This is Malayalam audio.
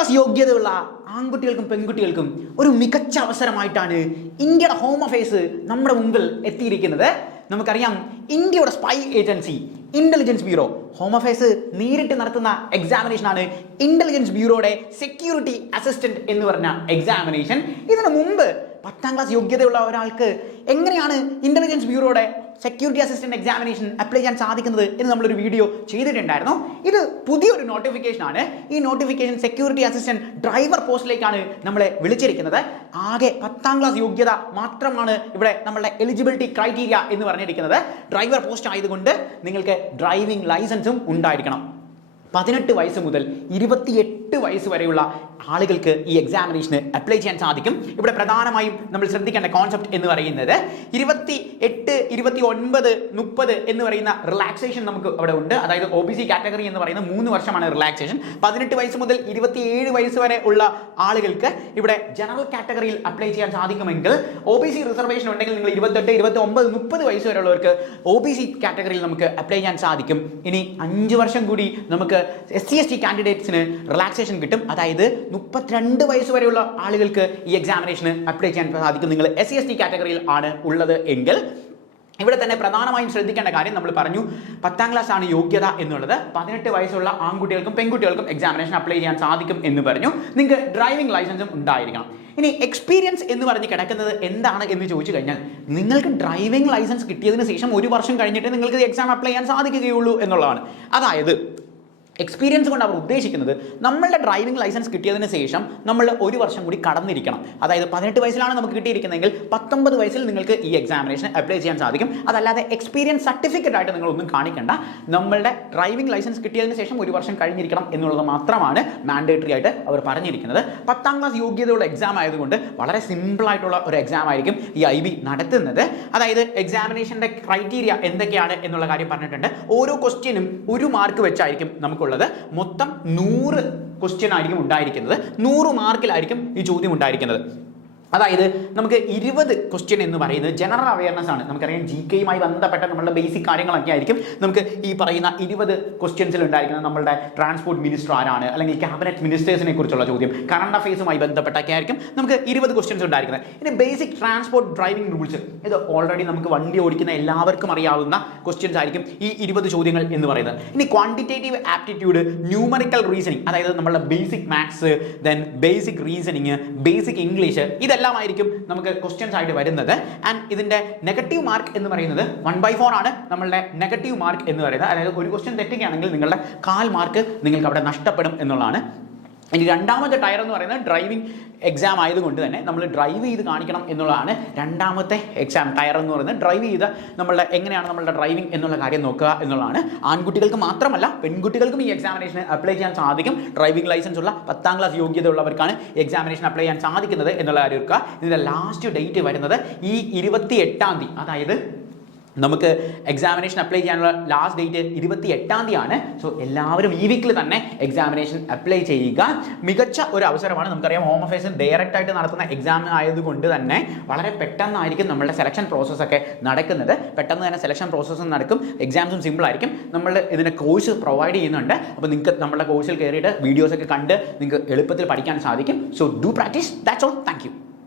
ക്ലാസ് യോഗ്യതയുള്ള ആൺകുട്ടികൾക്കും പെൺകുട്ടികൾക്കും ഒരു മികച്ച അവസരമായിട്ടാണ് ഇന്ത്യയുടെ ഹോം അഫയേഴ്സ് നമ്മുടെ മുമ്പിൽ എത്തിയിരിക്കുന്നത്. നമുക്കറിയാം, ഇന്ത്യയുടെ spy agency intelligence bureau home affairs നേരിട്ട് നടത്തുന്ന എക്സാമിനേഷനാണ് ഇന്റലിജൻസ് ബ്യൂറോയുടെ സെക്യൂരിറ്റി അസിസ്റ്റന്റ് എന്ന് പറഞ്ഞ എക്സാമിനേഷൻ. ഇതിനു മുമ്പ് 10ാം ക്ലാസ് യോഗ്യതയുള്ള ഒരാൾക്ക് എങ്ങനെയാണ് ഇന്റലിജൻസ് ബ്യൂറോയുടെ സെക്യൂരിറ്റി അസിസ്റ്റന്റ് എക്സാമിനേഷൻ അപ്ലൈ ചെയ്യാൻ സാധിക്കുന്നത് എന്ന് നമ്മളൊരു വീഡിയോ ചെയ്തിട്ടുണ്ടായിരുന്നു. ഇത് പുതിയൊരു നോട്ടിഫിക്കേഷൻ ആണ്. ഈ നോട്ടിഫിക്കേഷൻ സെക്യൂരിറ്റി അസിസ്റ്റന്റ് ഡ്രൈവർ പോസ്റ്റിലേക്കാണ് നമ്മളെ വിളിച്ചിരിക്കുന്നത്. ആകെ 10ാം ക്ലാസ് യോഗ്യത മാത്രമാണ് ഇവിടെ നമ്മളുടെ എലിജിബിലിറ്റി ക്രൈറ്റീരിയ എന്ന് പറഞ്ഞിരിക്കുന്നത്. ഡ്രൈവർ പോസ്റ്റ് ആയതുകൊണ്ട് നിങ്ങൾക്ക് ഡ്രൈവിംഗ് ലൈസൻസും ഉണ്ടായിരിക്കണം. 18 വയസ്സ് മുതൽ 28 വയസ്സ് വരെയുള്ള ആളുകൾക്ക് ഈ എക്സാമിനേഷന് അപ്ലൈ ചെയ്യാൻ സാധിക്കും. ഇവിടെ പ്രധാനമായും നമ്മൾ ശ്രദ്ധിക്കേണ്ട കോൺസെപ്റ്റ് എന്ന് പറയുന്നത് 28, 29, 30 എന്ന് പറയുന്ന റിലാക്സേഷൻ നമുക്ക് അവിടെ ഉണ്ട്. അതായത് OBC കാറ്റഗറി എന്ന് പറയുന്ന 3 വർഷമാണ് റിലാക്സേഷൻ. 18 വയസ്സ് മുതൽ 27 വയസ്സ് വരെ ഉള്ള ആളുകൾക്ക് ഇവിടെ ജനറൽ കാറ്റഗറിയിൽ അപ്ലൈ ചെയ്യാൻ സാധിക്കുമെങ്കിൽ OBC റിസർവേഷൻ ഉണ്ടെങ്കിൽ നിങ്ങൾ 28, 29, 30 വയസ്സ് വരെയുള്ളവർക്ക് OBC കാറ്റഗറിയിൽ നമുക്ക് അപ്ലൈ ചെയ്യാൻ സാധിക്കും. ഇനി 5 വർഷം കൂടി നമുക്ക് SC/ST കാൻഡിഡേറ്റ്സിന് റിലാക്സേഷൻ കിട്ടും. അതായത് 32 വയസ്സ് വരെയുള്ള ആളുകൾക്ക് ഈ എക്സാമിനേഷന് അപ്ലൈ ചെയ്യാൻ സാധിക്കും. നിങ്ങൾ SC/ST കാറ്റഗറിയിൽ ആണ് ഉള്ളത് എങ്കിൽ. ഇവിടെ തന്നെ പ്രധാനമായും ശ്രദ്ധിക്കേണ്ട കാര്യം നമ്മൾ പറഞ്ഞു, 10ാം ക്ലാസ് ആണ് യോഗ്യത എന്നുള്ളത്. 18 വയസ്സുള്ള ആൺകുട്ടികൾക്കും പെൺകുട്ടികൾക്കും എക്സാമിനേഷൻ അപ്ലൈ ചെയ്യാൻ സാധിക്കും എന്ന് പറഞ്ഞു. നിങ്ങൾക്ക് ഡ്രൈവിംഗ് ലൈസൻസും ഉണ്ടായിരിക്കണം. ഇനി എക്സ്പീരിയൻസ് എന്ന് പറഞ്ഞ് കിടക്കുന്നത് എന്താണ് എന്ന് ചോദിച്ചു കഴിഞ്ഞാൽ, നിങ്ങൾക്ക് ഡ്രൈവിംഗ് ലൈസൻസ് കിട്ടിയതിന് ശേഷം 1 വർഷം കഴിഞ്ഞിട്ട് നിങ്ങൾക്ക് എക്സാം അപ്ലൈ ചെയ്യാൻ സാധിക്കുകയുള്ളൂ എന്നുള്ളതാണ്. അതായത് എക്സ്പീരിയൻസ് കൊണ്ട് അവർ ഉദ്ദേശിക്കുന്നത് നമ്മളുടെ ഡ്രൈവിംഗ് ലൈസൻസ് കിട്ടിയതിന് ശേഷം നമ്മൾ 1 വർഷം കൂടി കടന്നിരിക്കണം. അതായത് 18 വയസ്സിലാണ് നമുക്ക് കിട്ടിയിരിക്കുന്നതെങ്കിൽ 19 വയസ്സിൽ നിങ്ങൾക്ക് ഈ എക്സാമിനേഷൻ അപ്ലൈ ചെയ്യാൻ സാധിക്കും. അതല്ലാതെ എക്സ്പീരിയൻസ് സർട്ടിഫിക്കറ്റ് ആയിട്ട് നിങ്ങളൊന്നും കാണിക്കേണ്ട. നമ്മളുടെ ഡ്രൈവിംഗ് ലൈസൻസ് കിട്ടിയതിന് ശേഷം 1 വർഷം കഴിഞ്ഞിരിക്കണം എന്നുള്ളത് മാത്രമാണ് മാൻഡേറ്ററി ആയിട്ട് അവർ പറഞ്ഞിരിക്കുന്നത്. 10ാം ക്ലാസ് യോഗ്യതയുള്ള എക്സാം ആയതുകൊണ്ട് വളരെ സിമ്പിൾ ആയിട്ടുള്ള ഒരു എക്സാം ആയിരിക്കും ഈ IB നടത്തുന്നത്. അതായത് എക്സാമിനേഷൻ്റെ ക്രൈറ്റീരിയ എന്തൊക്കെയാണ് എന്നുള്ള കാര്യം പറഞ്ഞിട്ടുണ്ട്. ഓരോ ക്വസ്റ്റ്യനും 1 മാർക്ക് വെച്ചായിരിക്കും നമുക്കുള്ളത്. മൊത്തം 100 ക്വസ്റ്റ്യൻ ആയിരിക്കും ഉണ്ടായിരിക്കുന്നത്. 100 മാർക്കിലായിരിക്കും ഈ ചോദ്യം ഉണ്ടായിരിക്കുന്നത്. അതായത് നമുക്ക് 20 ക്വസ്റ്റ്യൻ എന്ന് പറയുന്നത് ജനറൽ അവയർനെസ് ആണ്. നമുക്കറിയാം, GK-യുമായി ബന്ധപ്പെട്ട നമ്മളുടെ ബേസിക് കാര്യങ്ങളൊക്കെ ആയിരിക്കും നമുക്ക് ഈ പറയുന്ന 20 ക്വസ്റ്റ്യൻസിൽ ഉണ്ടായിരിക്കുന്നത്. നമ്മളുടെ ട്രാൻസ്പോർട്ട് മിനിസ്റ്റർ ആരാണ്, അല്ലെങ്കിൽ ക്യാബിനറ്റ് മിനിസ്റ്റേഴ്സിനെ കുറിച്ചുള്ള ചോദ്യം, കറണ്ട് അഫയേഴ്സുമായി ബന്ധപ്പെട്ടൊക്കെ ആയിരിക്കും നമുക്ക് 20 ക്വസ്റ്റ്യൻസ് ഉണ്ടായിരിക്കുന്നത്. ഇനി ബേസിക് ട്രാൻസ്പോർട്ട് ഡ്രൈവിംഗ് റൂൾസ്, ഇത് ഓൾറെഡി നമുക്ക് വണ്ടി ഓടിക്കുന്ന എല്ലാവർക്കും അറിയാവുന്ന ക്വസ്റ്റ്യൻസ് ആയിരിക്കും ഈ 20 ചോദ്യങ്ങൾ എന്ന് പറയുന്നത്. ഇനി ക്വാണ്ടിറ്റേറ്റീവ് ആപ്റ്റിറ്റ്യൂഡ്, ന്യൂമറിക്കൽ റീസണിങ്, അതായത് നമ്മളുടെ basic maths, then basic reasoning, basic English, ഇതെല്ലാമായിരിക്കും നമുക്ക് ക്വസ്റ്റ്യൻസ് ആയിട്ട് വരുന്നത്. ആൻഡ് ഇതിന്റെ നെഗറ്റീവ് മാർക്ക് എന്ന് പറയുന്നത് 1/4 ആണ് നമ്മളുടെ നെഗറ്റീവ് മാർക്ക് എന്ന് പറയുന്നത്. അതായത് ഒരു ക്വസ്റ്റ്യൻ തെറ്റുകയാണെങ്കിൽ നിങ്ങളുടെ 1/4 മാർക്ക് നിങ്ങൾക്ക് അവിടെ നഷ്ടപ്പെടും എന്നുള്ളതാണ്. ഇനി രണ്ടാമത്തെ ടയർ എന്ന് പറയുന്നത് ഡ്രൈവിംഗ് എക്സാം ആയതുകൊണ്ട് തന്നെ നമ്മൾ ഡ്രൈവ് ചെയ്ത് കാണിക്കണം എന്നുള്ളതാണ് രണ്ടാമത്തെ എക്സാം. ടയർ എന്ന് പറയുന്നത് ഡ്രൈവ് ചെയ്ത് നമ്മളുടെ എങ്ങനെയാണ് നമ്മളുടെ ഡ്രൈവിംഗ് എന്നുള്ള കാര്യം നോക്കുക എന്നുള്ളതാണ്. ആൺകുട്ടികൾക്ക് മാത്രമല്ല പെൺകുട്ടികൾക്കും ഈ എക്സാമിനേഷന് അപ്ലൈ ചെയ്യാൻ സാധിക്കും. ഡ്രൈവിംഗ് ലൈസൻസ് ഉള്ള 10ാം ക്ലാസ് യോഗ്യത ഉള്ളവർക്കാണ് എക്സാമിനേഷൻ അപ്ലൈ ചെയ്യാൻ സാധിക്കുന്നത് എന്നുള്ള കാര്യം ഓർക്കുക. ഇതിൻ്റെ ലാസ്റ്റ് ഡേറ്റ് വരുന്നത് ഈ 28ാം തീയതി. അതായത് നമുക്ക് എക്സാമിനേഷൻ അപ്ലൈ ചെയ്യാനുള്ള ലാസ്റ്റ് ഡേറ്റ് 28ാം തീയതിയാണ്. സോ എല്ലാവരും ഈ വീക്കിൽ തന്നെ എക്സാമിനേഷൻ അപ്ലൈ ചെയ്യുക. മികച്ച ഒരു അവസരമാണ്. നമുക്കറിയാം, ഹോം അഫയേഴ്സ് ഡയറക്റ്റ് ആയിട്ട് നടത്തുന്ന എക്സാം ആയതുകൊണ്ട് തന്നെ വളരെ പെട്ടെന്നായിരിക്കും നമ്മളുടെ സെലക്ഷൻ പ്രോസസ്സൊക്കെ നടക്കുന്നത്. പെട്ടെന്ന് തന്നെ സെലക്ഷൻ പ്രോസസ്സും നടക്കും, എക്സാംസും സിമ്പിൾ ആയിരിക്കും. നമ്മൾ ഇതിൻ്റെ കോഴ്സ് പ്രൊവൈഡ് ചെയ്യുന്നുണ്ട്. അപ്പോൾ നിങ്ങൾക്ക് നമ്മുടെ കോഴ്സിൽ കയറിയിട്ട് വീഡിയോസൊക്കെ കണ്ട് നിങ്ങൾക്ക് എളുപ്പത്തിൽ പഠിക്കാൻ സാധിക്കും. So do practice. That's all. Thank you.